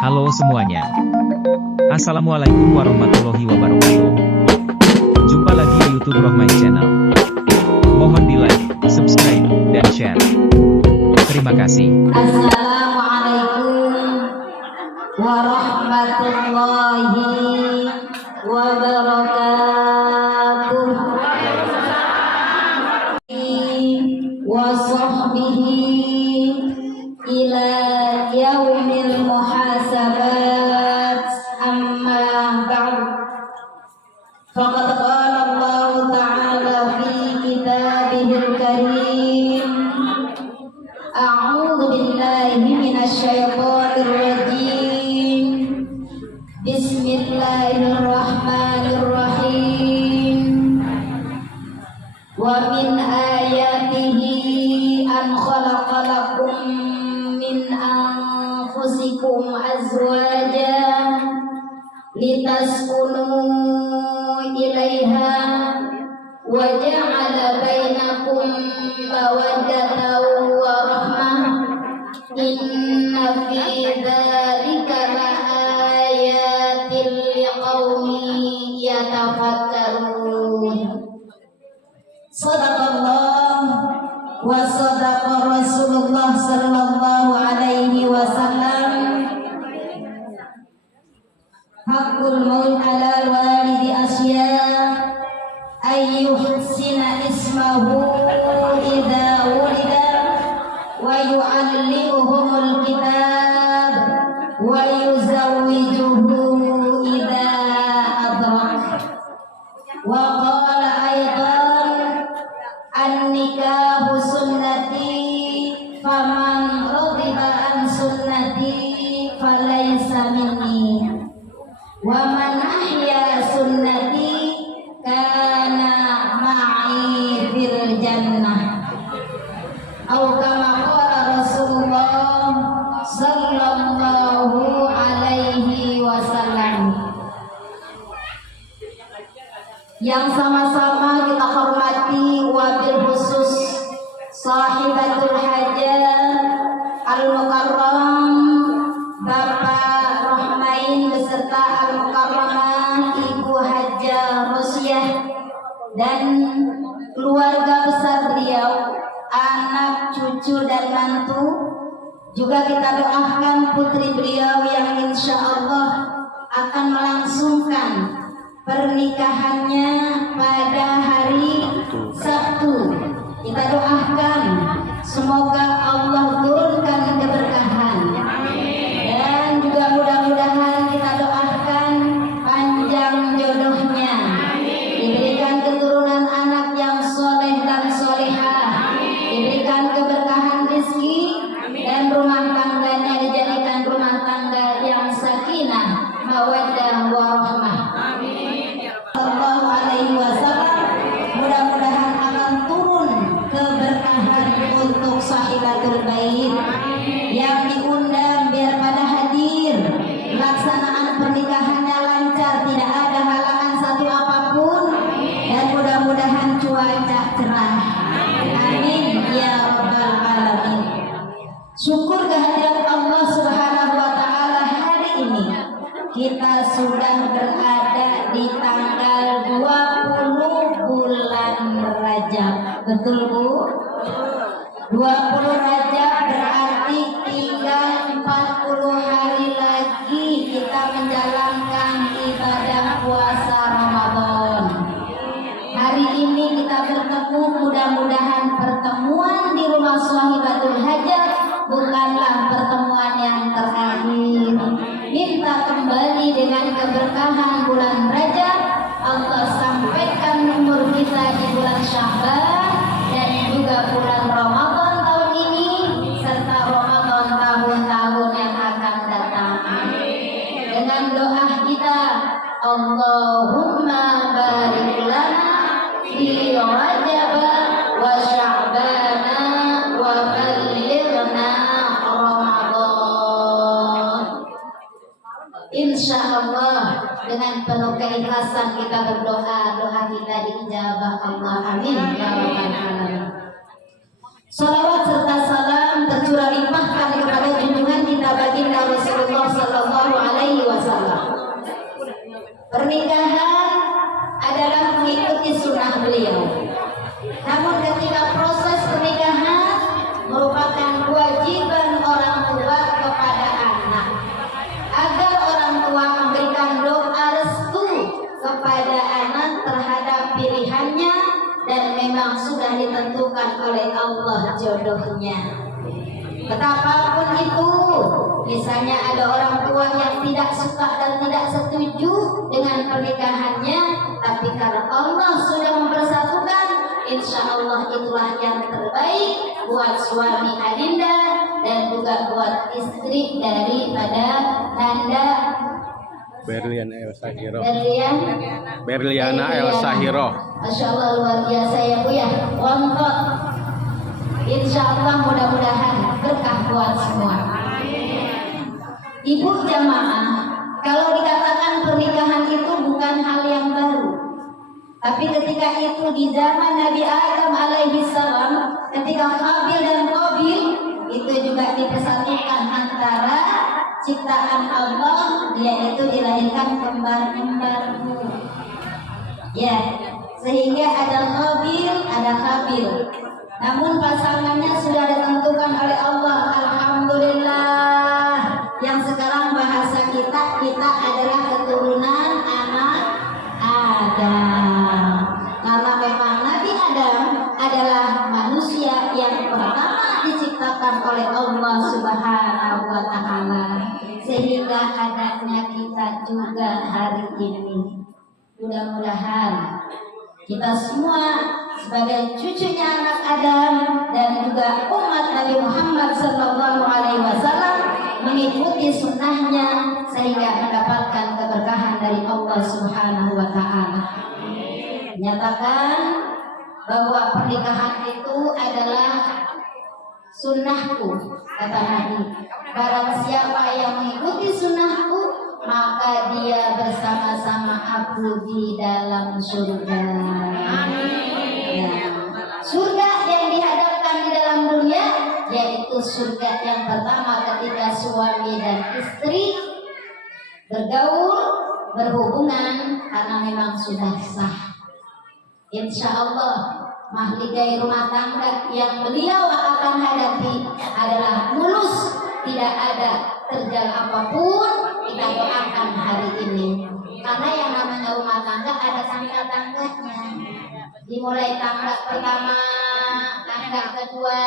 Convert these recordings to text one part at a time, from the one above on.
Halo semuanya. Assalamualaikum warahmatullahi wabarakatuh. Jumpa lagi di YouTube Rohmai Channel. Mohon di like, subscribe, dan share. Terima kasih. Assalamualaikum warahmatullahi wabarakatuh. Wa sahbihi ila yaumil muhasabat, amma ba'd. Faqad qala Allah ta'ala fi kitabihil karim, a'udzu billahi minasy syaithanir rajim. Bismillahirrahmanirrahim. Wa min ayatihi an khalaqa lakum min anfusikum azwajan litaskunu ilaiha wa ja'ala bainakum mawaddatan wa rahmah. Inna fi dzalika laayatin liqaumin yatafakkarun. Shadaqallah wa shadaqa Rasulullah sallallahu alaihi wasallam. Haqqul maut 'alal walidi asya ayyuhsina ismahu idza wulida wa yu'allimuhumul kitab wa yuzawwijuhu idza adrak. Wa qala aidan an-nikahu sunnati faman raghiba an sunnati falaysa minni wa man ahya sunnati kana ma'i fil jannah. Au kama qala Rasulullah sallallahu alaihi wasallam. Yang sama-sama kita hormati, wabil khusus sahibatul hajat al-mukarram Bapak Rohmain beserta al-mukarramah Ibu Hajjah Rosyah dan keluarga besar beliau, anak, cucu, dan mantu. Juga kita doakan putri beliau yang insya Allah akan melangsungkan pernikahannya pada hari Sabtu. Kita doakan semoga Allah turunkan keberkahan, dan juga mudah-mudahan kita doakan panjang jodohnya, diberikan keturunan anak yang soleh dan solehah, diberikan keberkahan rezeki, dan rumah tangganya dijadikan rumah tangga yang sakinah, mawaddah, warahmah. Sallallahu alaihi wasallam. Mudah-mudahan akan turun keberkahan untuk sahibatul bait yang diundang, biar pada hadir. Pelaksanaan pernikahannya lancar, tidak ada halangan satu apapun, dan mudah-mudahan cuaca cerah. Amin ya rabbal alamin. Syukur kehadirat Allah Subhanahu wa taala, hari ini kita sudah berada di tanggal 20 bulan Rajab. Betul Bu? 20 Rajab berarti tinggal 40 hari lagi kita menjalankan ibadah puasa Ramadan. Hari ini kita bertemu, mudah-mudahan pertemuan di rumah Sahibatul Hajat bukanlah pertemuan yang terakhir. Minta kembali dengan keberkahan bulan Rajab, Allah sampaikan umur kita di bulan Sya'ban dan juga bulan Ramadan tahun ini, serta Ramadan tahun-tahun yang akan datang. Dengan doa kita, Allahumma barik lana fi Rajab wa Sya'bana wa ballighna Ramadan. Insya Allah dengan penuh keikhlasan kita berdoa, doa kita diijabah Allah. Amin ya rabbal alamin. Salawat serta salam tercurah limpahkan kepada junjungan kita baginda Rasulullah sallallahu Pernikahan adalah mengikuti sunnah beliau. Namun ketika proses pernikahan merupakan kewajiban orang tua kepada anak, agar orang tua memberikan doa restu kepada anak terhadap pilihannya, dan memang sudah ditentukan oleh Allah jodohnya. Betapapun itu, misalnya ada orang tua yang tidak suka dan tidak setuju dengan pernikahannya, tapi karena Allah sudah mempersatukan, insya Allah itulah yang terbaik buat suami Adinda dan juga buat istri daripada Nanda Berliana Elsa Hiro. Berliana Berliana Elsa Hiro. Masya Allah, luar biasa ya Bu ya. Wontot. Insya Allah mudah-mudahan berkah buat semua. Ibu jamaah, kalau dikatakan pernikahan itu bukan hal yang baru, tapi ketika itu di zaman Nabi Adam alaihi salam, ketika Habil dan Qabil itu juga dipersatukan antara ciptaan Allah, yaitu dilahirkan kembar-kembarmu. Ya, sehingga ada Habil, ada Habil. Namun pasangannya sudah ditentukan oleh Allah. Alhamdulillah. Yang sekarang bahasa kita adalah keturunan anak Adam. Karena memang Nabi Adam adalah manusia yang pertama diciptakan oleh Allah Subhanahu wa Ta'ala, sehingga adanya kita juga hari ini. Mudah-mudahan kita semua sebagai cucunya anak Adam dan juga umat Nabi Muhammad SAW mengikuti sunnahnya sehingga mendapatkan keberkahan dari Allah Subhanahu wa Ta'ala. Menyatakan bahwa pernikahan itu adalah sunnahku, kata Nabi. Barang siapa yang mengikuti sunnahku, maka dia bersama-sama aku di dalam surga. Ya. Surga yang dihadapkan di dalam dunia yaitu surga yang pertama ketika suami dan istri bergaul, berhubungan karena memang sudah sah. Insya Allah mahligai rumah tangga yang beliau akan hadapi adalah mulus, tidak ada terjal apapun. Kita doakan hari ini, karena yang namanya rumah tangga ada tangga-tangganya. Dimulai tangga pertama, tangga kedua,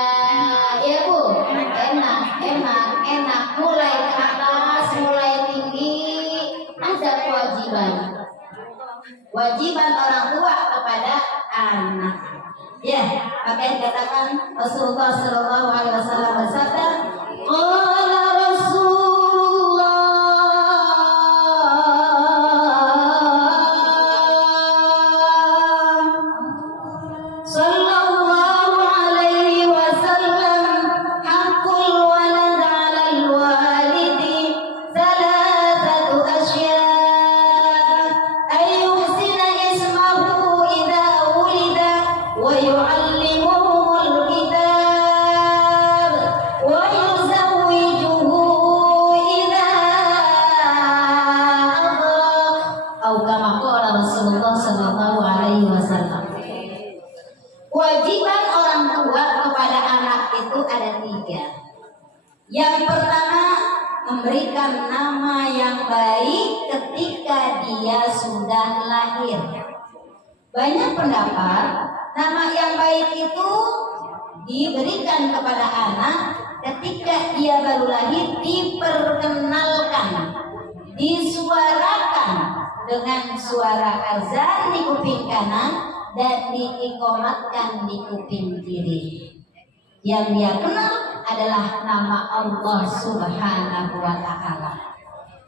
ya Bu, enak, mulai ke atas, mulai tinggi, ada kewajiban orang tua kepada anak. Ya, maka dikatakan Rasulullah Shallallahu Alaihi Wasallam bersabda, qala Rasulullah Sallallahu Alaihi Wasallam, hakul walad 'alal walidi thalathatu asya, ayyuhsina ismahu idza wulida wa yu'allimuhul kitab wa yuzawwijuhu idza adha, atau kama qala Rasulullah sallallahu alaihi wasallam. Kewajiban orang tua kepada anak itu ada 3. Yang pertama, memberikan nama yang baik ketika dia sudah lahir. Banyak pendapat, nama yang baik itu diberikan kepada anak ketika dia baru lahir, diperkenalkan, disuarakan dengan suara azan di kuping kanan dan diikomatkan di kuping kiri. Yang dia kenal adalah nama Allah Subhanahu wa Ta'ala.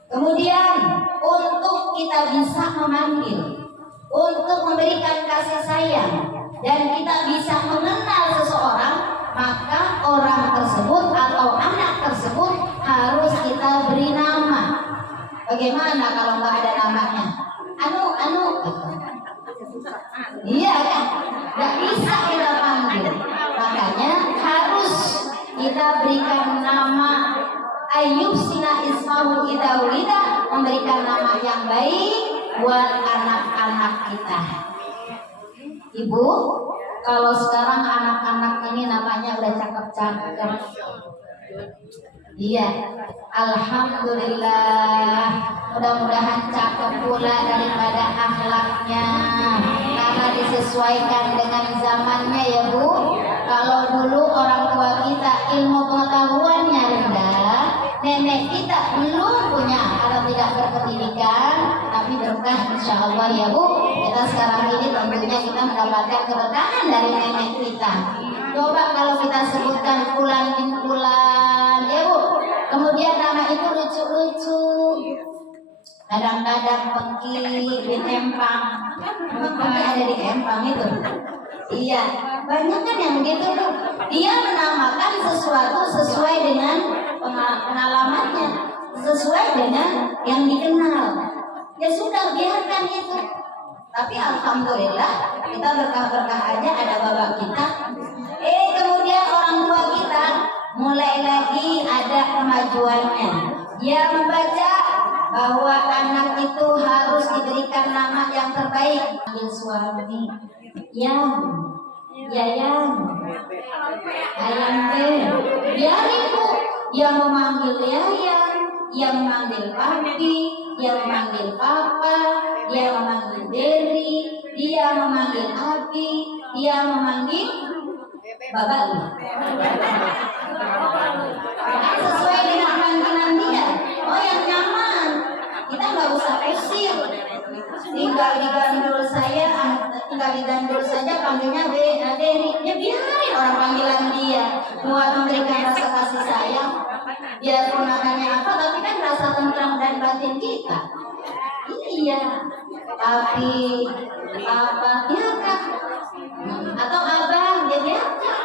Kemudian untuk kita bisa memanggil, untuk memberikan kasih sayang, dan kita bisa mengenal seseorang, maka orang tersebut atau anak tersebut harus kita beri nama. Bagaimana kalau nggak ada namanya? Anu gitu. Iya kan? Nggak bisa kita panggil. Makanya harus kita berikan nama. Ayyub sina ismahu idza wulida, memberikan nama yang baik buat anak-anak kita. Ibu, kalau sekarang anak-anak ini namanya udah cakep-cakep. Iya, alhamdulillah. Mudah-mudahan cakep pula daripada akhlaknya, karena disesuaikan dengan zamannya ya Bu. Kalau dulu orang tua kita ilmu pengetahuannya rendah, nenek kita belum punya atau tidak berpendidikan, tapi berkah insya Allah ya Bu. Kita sekarang ini tentunya kita mendapatkan keberkahan dari nenek kita. Coba kalau kita sebutkan Fulan bin Fulan ya Bu, kemudian nama itu lucu-lucu, kadang-kadang Pengki bin Empang. Pengki ada di Empang itu. Iya, banyak kan yang begitu tuh. Dia menamakan sesuatu sesuai dengan pengalamannya, sesuai dengan yang dikenal. Ya sudah, biarkan itu. Tapi alhamdulillah kita berkah-berkah aja ada bapak kita. Kemudian orang tua kita mulai lagi ada kemajuannya. Dia membaca bahwa anak itu harus diberikan nama yang terbaik. Panggil suami, yang, Yayang, Ayang teh, biarin Bu. Yang memanggil Yayang, yang memanggil Papi, yang memanggil Papa, dia memanggil Dery, dia memanggil Abi, dia memanggil Bapak. Sesuai dengan panggilan dia. Oh, yang nyaman. Kita nggak usah usir. Tinggal digandul saja panggilnya Dery. Ya biarin orang panggilan dia. Buat memberikan rasa kasih sayang. Biarpun namanya apa, tapi kan rasa tentram dan batin kita. Iya. Tapi apa? Ya kan. Atau abang, jadi apa?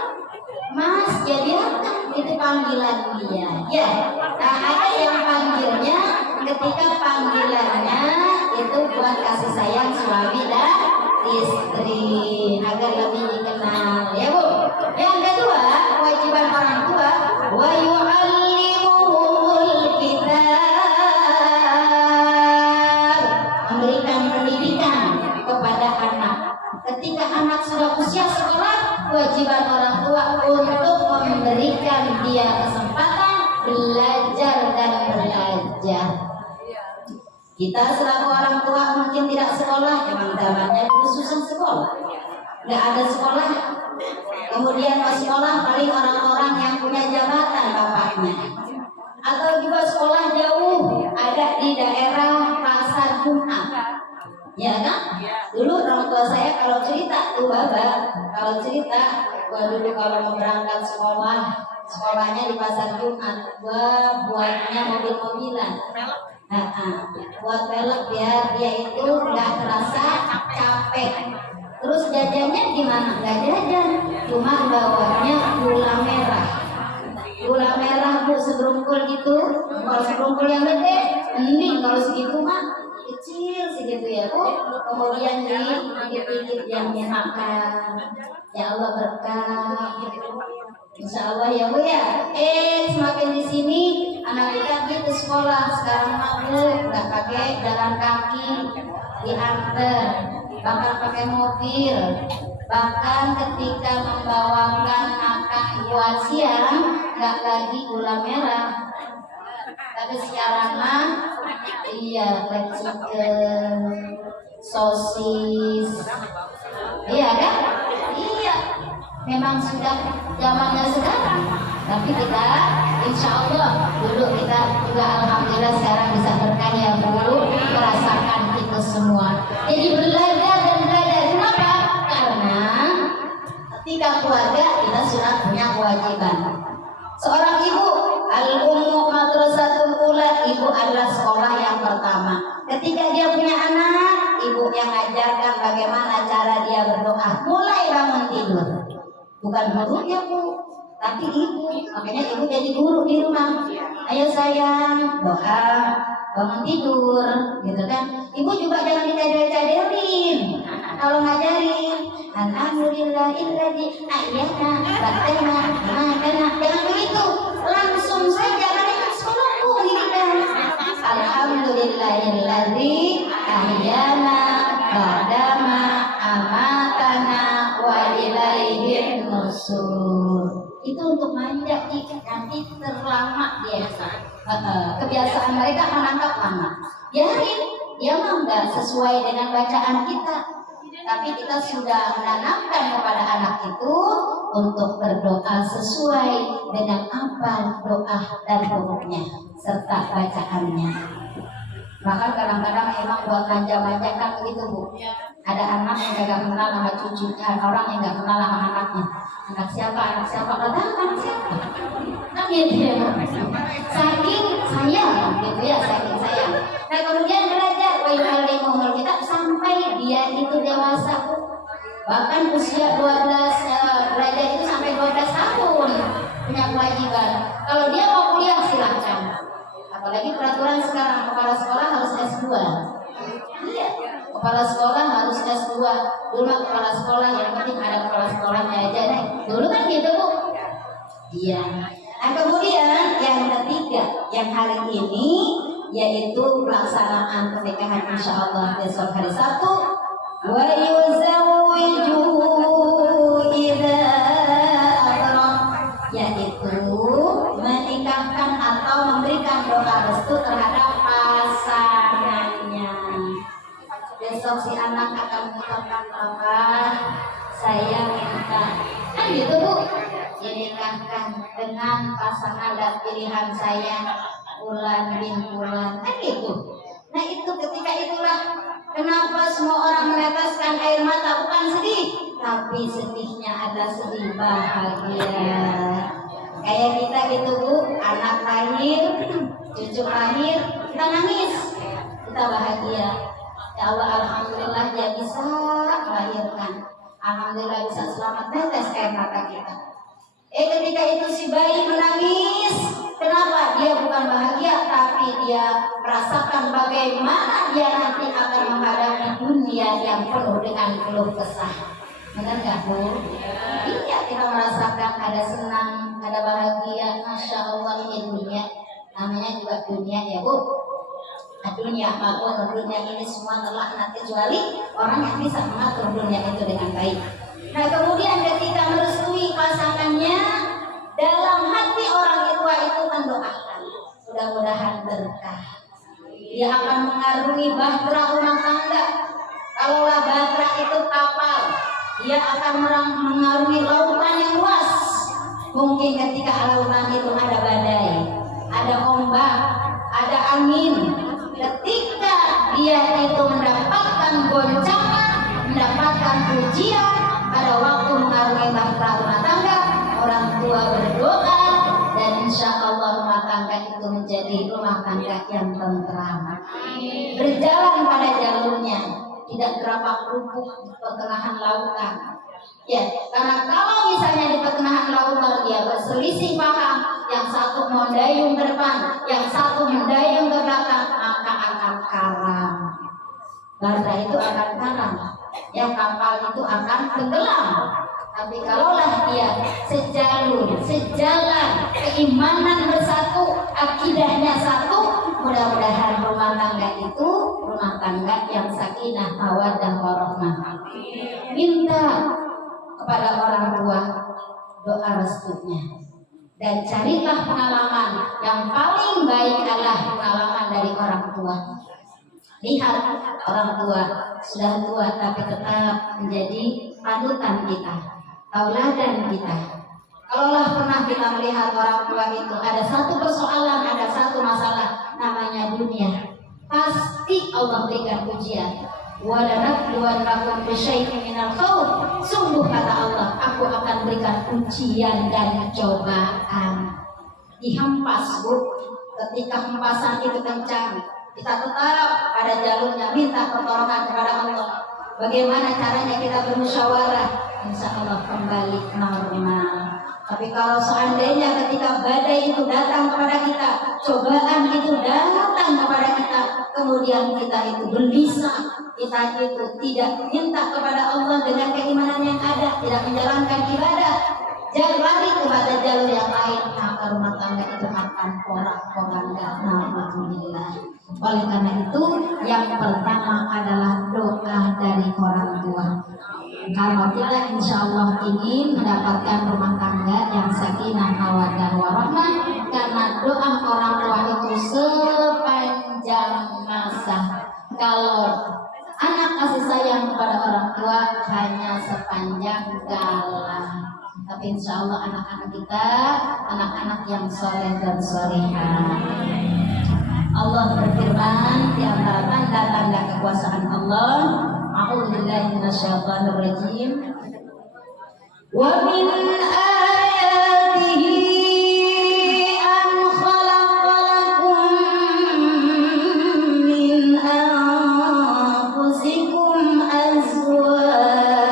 Mas, jadi apa? Itu panggilan dia. Ya, nah, ada yang panggilnya ketika panggilannya itu buat kasih sayang suami dan istri agar lebih dikenal. Ya Bu. Yang kedua, kewajiban orang tua, wa yu'allimuhul kitab, memberikan pendidikan kepada anak. Ketika anak sudah usia sekolah, kewajiban orang tua untuk memberikan dia kesempatan belajar dan belajar. Kita selaku orang tua mungkin tidak sekolah, memang zamannya dulu susah sekolah, nggak ada sekolah. Kemudian pas sekolah paling orang-orang yang punya jabatan bapaknya, atau juga sekolah jauh ada di daerah Pasar Jumat. Ya kan? Dulu orang tua saya kalau cerita tuh Baba, kalau cerita gua dulu kalau mau berangkat sekolah, sekolahnya di Pasar Jumat, gua buatnya mobil-mobilan. Buat velg biar dia itu nggak terasa capek. Terus jajannya gimana? Nggak jajan, cuma bawanya gula merah. Gula merah Bu, segerungkul gitu. Kalau segerungkul yang gede, mending kalau segitu mah kecil segitu ya Bu. Kemudian dikit-dikit yang makan. Ya Allah berkah. Insya Allah ya Bu ya. Semakin di sini anak kita gitu sekolah sekarang Bu nggak pakai jalan kaki, diantar, bahkan pakai mobil. Bahkan ketika membawakan makan buat siang nggak lagi gula merah, tapi sekarang mah iya chicken, sosis, iya kan? Iya, memang sudah zamannya sekarang. Tapi kita insya Allah dulu kita juga alhamdulillah sekarang bisa berkah ya Bu, merasakan itu semua. Jadi belajar dan belajar. Kenapa? Karena ketika keluarga kita sudah punya kewajiban. Seorang ibu, al-ummu madrasatul ula, ibu adalah sekolah yang pertama. Ketika dia punya anak, ibu yang ajarkan bagaimana cara dia berdoa mulai bangun tidur. Bukan gurunya Bu, tapi ibu. Makanya ibu jadi guru di rumah. Ayo sayang, doa bangun tidur, gitu kan. Ibu juga jangan dicadel-cadelin. Kalau ngajarin, alhamdulillahilladzi ahyana ba'dama amatana. Jangan begitu, langsung saja karena itu sekolah Bu ini kan. Alhamdulillahilladzi ahyana ba'dama amatana wa ilaihin nusur. Itu untuk manja, nanti terlama dia. Kebiasaan mereka menangkap lama. Biarin, dia mah nggak sesuai dengan bacaan kita. Tapi kita sudah menanamkan kepada anak itu untuk berdoa sesuai dengan apa doa dan hurufnya serta bacaannya. Maka kadang-kadang emang buat manja-manja kan begitu Bu. Ada anak yang gak kenal sama cucunya, orang yang gak kenal sama anaknya. Anak siapa, anak siapa, kan gitu ya. Saking sayang gitu ya, saking sayang. Nah kemudian belajar wayu'allimuhul kitab sampai dia itu dewasa Bu. Bahkan usia 12 belajar itu sampai 12 tahun punya kewajiban. Kalau dia mau kuliah silahkan. Apalagi peraturan sekarang kepala sekolah harus S2. Iya, kepala sekolah harus S2. Dulu kepala sekolah yang penting ada kepala sekolahnya aja deh. Dulu kan gitu Bu. Iya. Nah kemudian yang ketiga yang hari ini yaitu pelaksanaan pernikahan insyaallah besok hari Sabtu. Wa yuzawwiju idza adrak, yaitu menikahkan atau memberikan doa restu terhadap pasangannya. Besok si anak akan mengucapkan apa? Saya minta, kan gitu Bu, dinikahkan dengan pasangan dan pilihan saya Fulan bin Fulan, kan gitu. Nah itu ketika itulah kenapa semua orang meneteskan air mata, bukan sedih, tapi sedihnya ada sedih bahagia. Kayak kita gitu Bu, anak lahir, cucu lahir, kita nangis, kita bahagia. Ya Allah, alhamdulillah dia bisa melahirkan, alhamdulillah bisa selamat tetes air mata kita. Ketika itu si bayi menangis, kenapa? Dia bukan bahagia, tapi dia merasakan bagaimana dia nanti akan menghadapi dunia yang penuh dengan keluh kesah. Benar nggak Bu? Iya, kita merasakan ada senang, ada bahagia. Masya Allah, ini dunia. Namanya juga dunia ya Bu. Nah, dunia apapun, dunia ini semua terlaknat kecuali orang yang bisa mengatur dunia itu dengan baik. Nah kemudian ketika merestui pasangannya, dalam hati orang tua itu mendoakan mudah-mudahan berkah. Dia akan mengarungi bahtera rumah tangga. Kalaulah bahtera itu kapal, dia akan mengarungi lautan yang luas. Mungkin ketika lautan itu ada badai, ada ombak, ada angin. Ketika dia itu mendapatkan goncangan, mendapatkan ujian, pada waktu mengarungi bahtera rumah tangga, orang tua berdoa dan insya Allah rumah tangga itu menjadi rumah tangga yang tentram, berjalan pada jalurnya, tidak terdapat kerupuk di pertengahan lautan. Ya, karena kalau misalnya di pertengahan lautan dia berselisih paham, yang satu mendayung ke depan, yang satu mendayung ke belakang, maka akan karam. Bahtera itu akan karam. Yang kapal itu akan tenggelam. Tapi kalaulah dia sejalur, sejalan, keimanan bersatu, akidahnya satu, mudah-mudahan rumah tangga itu rumah tangga yang sakinah, mawaddah, warahmah. Minta kepada orang tua doa restunya dan carilah pengalaman yang paling baik adalah pengalaman dari orang tua. Lihat orang tua sudah tua tapi tetap menjadi panutan kita, tauladan kita. Kalaulah pernah kita melihat orang tua itu ada satu persoalan, ada satu masalah namanya dunia, pasti Allah berikan ujian. Walanabluwannakum bisyai'in minal khauf. Sungguh kata Allah, aku akan berikan ujian dan cobaan. Dihempas Bu, ketika hempasan itu kencang, kita tetap ada jalurnya, minta pertolongan kepada Allah. Bagaimana caranya kita bermusyawarah? Insya Allah kembali normal. Tapi kalau seandainya ketika badai itu datang kepada kita, cobaan itu datang kepada kita, kemudian kita itu gelisah, kita itu tidak minta kepada Allah dengan keimanan yang ada, tidak menjalankan ibadah, jangan lari kepada jalur yang lain, maka rumah tangga itu akan porak-poranda. Alhamdulillah. Oleh karena itu, yang pertama adalah doa dari orang tua. Kalau kita insya Allah ingin mendapatkan rumah tangga yang sakinah mawaddah warahmah, karena doa orang tua itu sepanjang masa. Kalau anak kasih sayang kepada orang tua hanya sepanjang galah. Tapi insya Allah anak-anak kita, anak-anak yang soleh dan solehah. Allah berfirman di antara tanda-tanda kekuasaan Allah, A'udzubillahi minasyaitonir rajim. Wa min ayatihi an khalaqalakum min anfusikum azwaja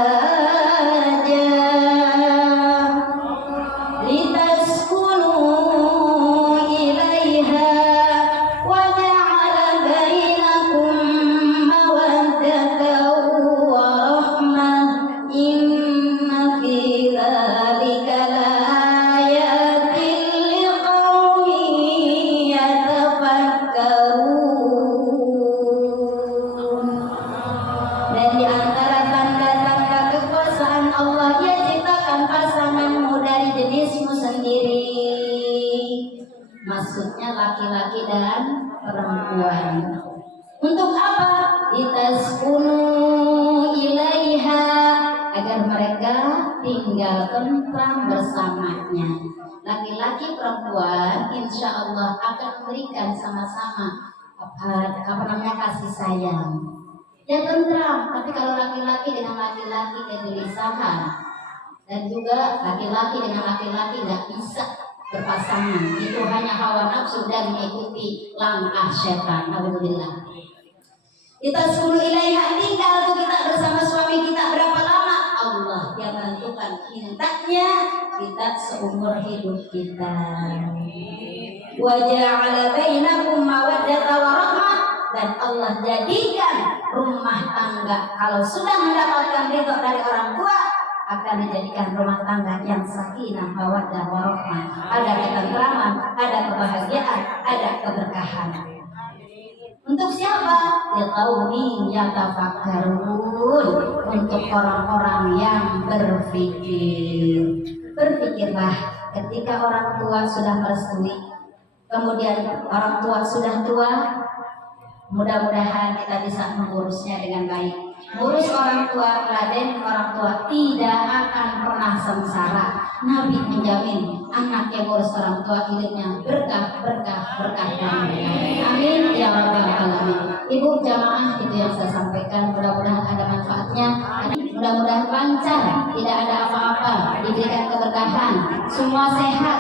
litaskunu ilaiha wa ja'ala bainakum mawaddatan wa rahmah inna fi dzalika laayatin liqaumin yatafakkarun. Dan di antara tanda-tanda kekuasaan Allah, Dia ciptakan pasanganmu dari jenismu sendiri. Maksudnya laki-laki dan perempuan. Untuk apa? Litaskunu ilaiha, agar mereka tinggal tentram bersamanya. Laki-laki perempuan insya Allah akan memberikan sama-sama kasih sayang. Ya tentram, tapi kalau laki-laki dengan laki-laki kegelisahan, dan juga laki-laki dengan laki-laki nggak bisa berpasangan, itu hanya hawa nafsu dan mengikuti langkah setan. Alhamdulillah. Kita suruh ilaiha, tinggal tuh kita bersama suami kita berapa lama? Allah yang menentukan, hendaknya kita seumur hidup kita. Wa ja'ala bainakum mawaddatan wa rahmah, dan Allah jadikan rumah tangga, kalau sudah mendapatkan ridho dari orang tua, akan dijadikan rumah tangga yang sakinah mawaddah warahmah. Ada ketentraman, ada kebahagiaan, ada keberkahan. Untuk siapa? Liqaumin yatafakkarun, untuk orang-orang yang berpikir. Berpikirlah ketika orang tua sudah merestui, kemudian orang tua sudah tua, mudah-mudahan kita bisa mengurusnya dengan baik. Urus orang tua, laden orang tua, tidak akan pernah sengsara. Nabi menjamin anak yang urus orang tua hidupnya berkah, berkah, berkah dan berkah. Amin ya rabbal alamin. Ibu jamaah, itu yang saya sampaikan. Mudah-mudahan ada manfaatnya. Mudah-mudahan lancar, tidak ada apa-apa, diberikan keberkahan, semua sehat,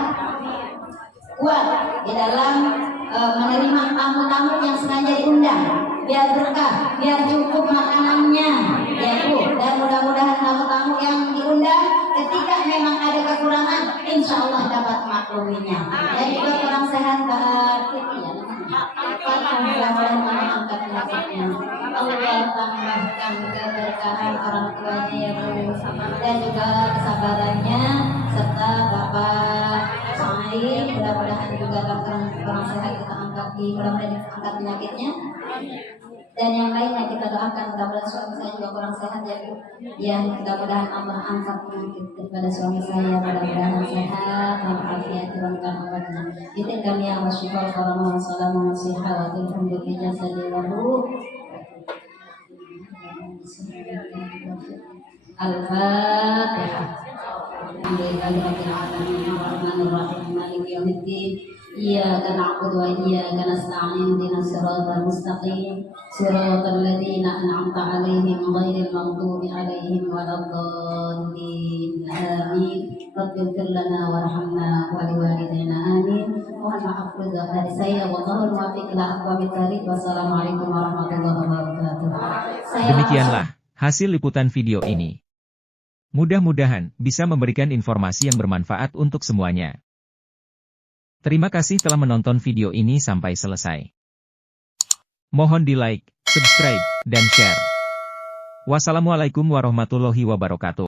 kuat di dalam menerima tamu-tamu yang sengaja diundang, biar berkah, biar cukup makanannya, ya Bu. Dan mudah-mudahan tamu-tamu yang diundang ketika memang ada kekurangan, insya Allah dapat makluminya. Dan juga kurang sehat mudah-mudahan angkat nasibnya. Allah tambahkan keberkahan orang tuanya ya Bu, dan juga kesabarannya, serta Bapak Said, mudah-mudahan juga kurang sehat kita angkat, mudah-mudahan angkat penyakitnya. Dan yang lainnya kita doakan, mudah-mudahan suami saya juga kurang sehat ya Bu. Ya, mudah-mudahan Allah angkat penyakit kepada suami saya, mudah-mudahan sehat dan afiat turunkan obatnya. Kita kami yang bersyukur karena wassalamu nasihat wa alhamdulillah sallallahu Al-Fatihah. Alhamdulillahirabbil alamin arrahmanir rahim maliki yaumiddin. Iyyaka na'budu wa iyyaka nasta'in ihdinas siratal mustaqim siratal ladzina an'amta 'alaihim ghairil maghdubi 'alaihim waladdallin. Amin. Rabbighfir lana warhamna wa liwalidayna amin. Mohon maaf dari saya, wallahu muwaffiq ila aqwamit thariq. Wassalamualaikum warahmatullahi wabarakatuh. Demikianlah hasil liputan video ini. Mudah-mudahan bisa memberikan informasi yang bermanfaat untuk semuanya. Terima kasih telah menonton video ini sampai selesai. Mohon di like, subscribe, dan share. Wassalamualaikum warahmatullahi wabarakatuh.